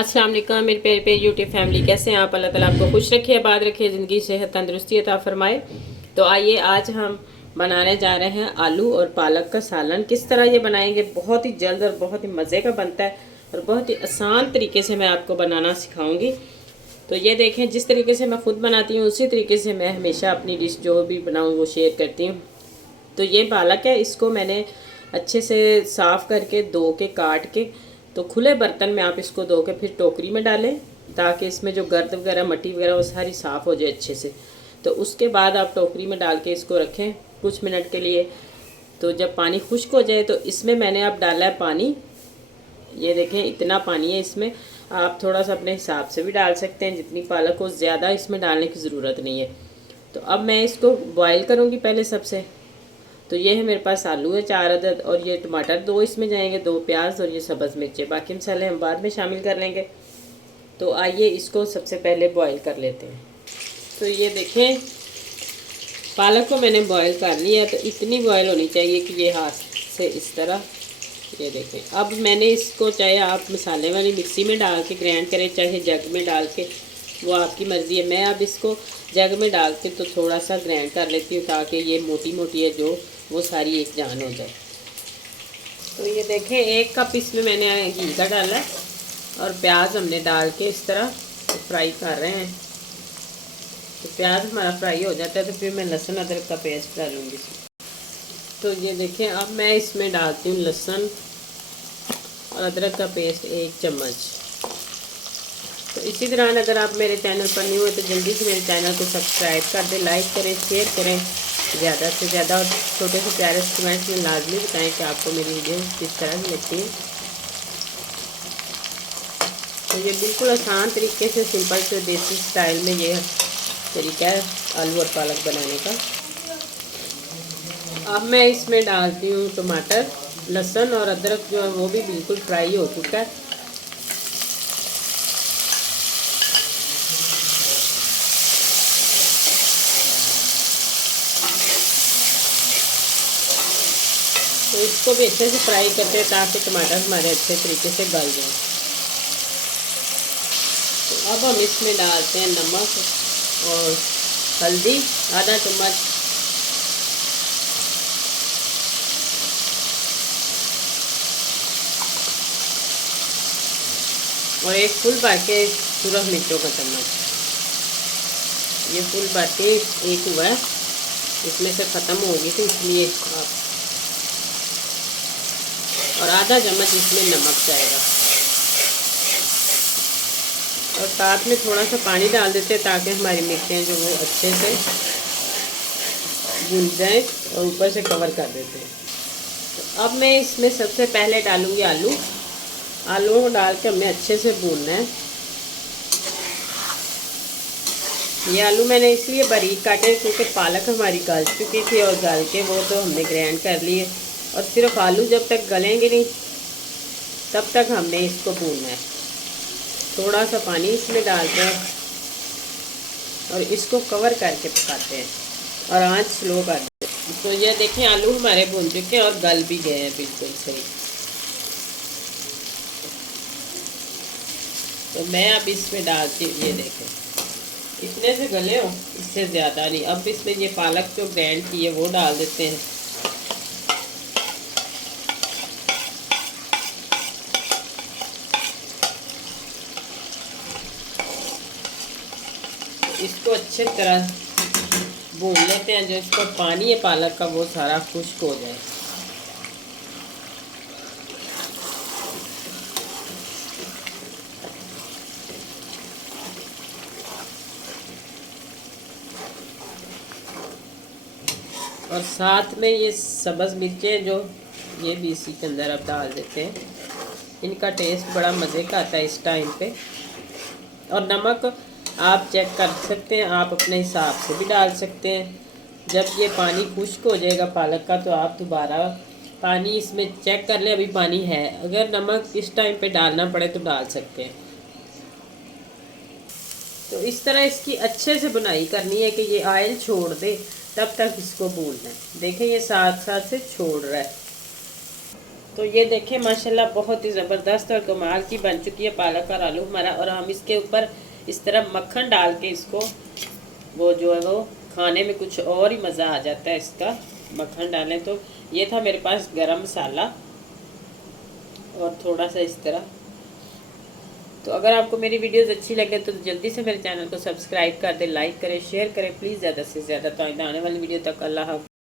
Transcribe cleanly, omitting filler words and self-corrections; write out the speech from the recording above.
अस्सलाम वालेकुम मेरे प्यारे प्यारे यूट्यूब फैमिली, कैसे हैं आप। अल्लाह ताला आपको खुश रखे, आबाद रखे, ज़िंदगी सेहत तंदुरुस्ती अता फरमाए। तो आइए आज हम बनाने जा रहे हैं आलू और पालक का सालन। किस तरह ये बनाएंगे, बहुत ही जल्द और बहुत ही मज़े का बनता है और बहुत ही आसान तरीके से मैं आपको बनाना सिखाऊंगी। तो ये देखें, जिस तरीके से मैं ख़ुद बनाती हूँ उसी तरीके से मैं हमेशा अपनी डिश जो भी बनाऊँ वो शेयर करती हूँ। तो ये पालक है, इसको मैंने अच्छे से साफ़ करके धो के काट के, तो खुले बर्तन में आप इसको धो के फिर टोकरी में डालें ताकि इसमें जो गर्द वगैरह मट्टी वगैरह वो सारी साफ़ हो जाए अच्छे से। तो उसके बाद आप टोकरी में डाल के इसको रखें कुछ मिनट के लिए। तो जब पानी खुश्क हो जाए तो इसमें मैंने अब डाला है पानी। ये देखें इतना पानी है इसमें, आप थोड़ा सा अपने हिसाब से भी डाल सकते हैं जितनी पालक हो, ज़्यादा इसमें डालने की ज़रूरत नहीं है। तो अब मैं इसको बॉयल करूँगी पहले सबसे। तो ये है मेरे पास आलू है 4 अदद, और ये टमाटर 2 इसमें जाएंगे, 2 प्याज, और ये सब्ज़ मिर्चें। बाकी मसाले हम बाद में शामिल कर लेंगे। तो आइए इसको सबसे पहले बॉईल कर लेते हैं। तो ये देखें पालक को मैंने बॉईल कर लिया। तो इतनी बॉईल होनी चाहिए कि ये हाथ से इस तरह, ये देखें। अब मैंने इसको, चाहे आप मसाले वाली मिक्सी में डाल के ग्राइंड करें, चाहे जग में डाल के, वो आपकी मर्ज़ी है। मैं अब इसको जग में डाल के तो थोड़ा सा ग्राइंड कर लेती हूँ ताकि ये मोटी मोटी है जो वो सारी एक जान हो जाए। तो ये देखें 1 कप इसमें मैंने घी का डाला है और प्याज हमने डाल के इस तरह फ्राई कर रहे हैं। तो प्याज हमारा फ्राई हो जाता है तो फिर मैं लहसुन अदरक का पेस्ट डालूँगी। तो ये देखें अब मैं इसमें डालती हूँ लहसुन और अदरक का पेस्ट 1 चम्मच। तो इसी तरह अगर आप मेरे चैनल पर न्यू हो तो जल्दी से मेरे चैनल को सब्सक्राइब कर दें, लाइक करें, शेयर करें ज़्यादा से ज़्यादा, और छोटे से प्यारे से कमेंट्स में लाजमी बताएं कि आपको मेरी वीडियो किस तरह की लगती है। तो ये बिल्कुल आसान तरीके से, सिंपल से देसी स्टाइल में ये तरीका है आलू और पालक बनाने का। अब मैं इसमें डालती हूँ टमाटर, लहसुन और अदरक जो है वो भी बिल्कुल फ्राई हो चुका है। तो इसको भी अच्छे से फ्राई करते हैं ताकि टमाटर हमारे अच्छे तरीके से गल जाए। तो अब हम इसमें डालते हैं नमक और हल्दी आधा चम्मच, और 1 फुल बाटी सूरज मिर्चों का चम्मच। ये फुल बाटी 1 हुआ है, इसमें से ख़त्म होगी थी इसलिए आप, और आधा चम्मच इसमें नमक जाएगा। और साथ में थोड़ा सा पानी डाल देते हैं ताकि हमारी मिर्चें जो वो अच्छे से भुन जाए, और ऊपर से कवर कर देते हैं। तो अब मैं इसमें सबसे पहले डालूंगी आलू। आलू को डाल के हमें अच्छे से भूनना है। ये आलू मैंने इसलिए बारीक काटे क्योंकि पालक हमारी गल चुकी थी, और गल के वो तो हमने ग्राइंड कर लिए, और सिर्फ आलू जब तक गलेंगे नहीं तब तक हमने इसको भूनना है। थोड़ा सा पानी इसमें डालते हैं और इसको कवर करके पकाते हैं और आंच स्लो कर देते हैं। तो ये देखें आलू हमारे भून चुके हैं और गल भी गए हैं बिल्कुल सही। तो मैं अब इसमें डालती हूँ, ये देखें इतने से गले हो, इससे ज़्यादा नहीं। अब इसमें ये पालक जो ग्राइंड की है वो डाल देते हैं। इसको अच्छे तरह भून लेते हैं, जो इसका पानी है पालक का वो सारा खुश्क हो जाए। और साथ में ये सब्ज़ मिर्चें जो ये भी इसी के अंदर अब डाल देते हैं। इनका टेस्ट बड़ा मज़े का आता है इस टाइम पे। और नमक आप चेक कर सकते हैं, आप अपने हिसाब से भी डाल सकते हैं। जब ये पानी खुश्क हो जाएगा पालक का तो आप दोबारा पानी इसमें चेक कर लें, अभी पानी है, अगर नमक इस टाइम पे डालना पड़े तो डाल सकते हैं। तो इस तरह इसकी अच्छे से बुनाई करनी है कि ये ऑयल छोड़ दे, तब तक इसको भूनना है। देखें ये साथ साथ से छोड़ रहा है। तो ये देखें माशाल्लाह बहुत ही ज़बरदस्त और कमाल की बन चुकी है पालक और आलू हमारा। और हम इसके ऊपर इस तरह मक्खन डाल के इसको वो जो है वो खाने में कुछ और ही मज़ा आ जाता है इसका, मक्खन डालें तो। ये था मेरे पास गरम मसाला और थोड़ा सा इस तरह। तो अगर आपको मेरी वीडियोस अच्छी लगे तो जल्दी से मेरे चैनल को सब्सक्राइब कर दें, लाइक करें, शेयर करें प्लीज़ ज़्यादा से ज़्यादा। तो आने वाली वीडियो तक अल्लाह हाफ़िज़।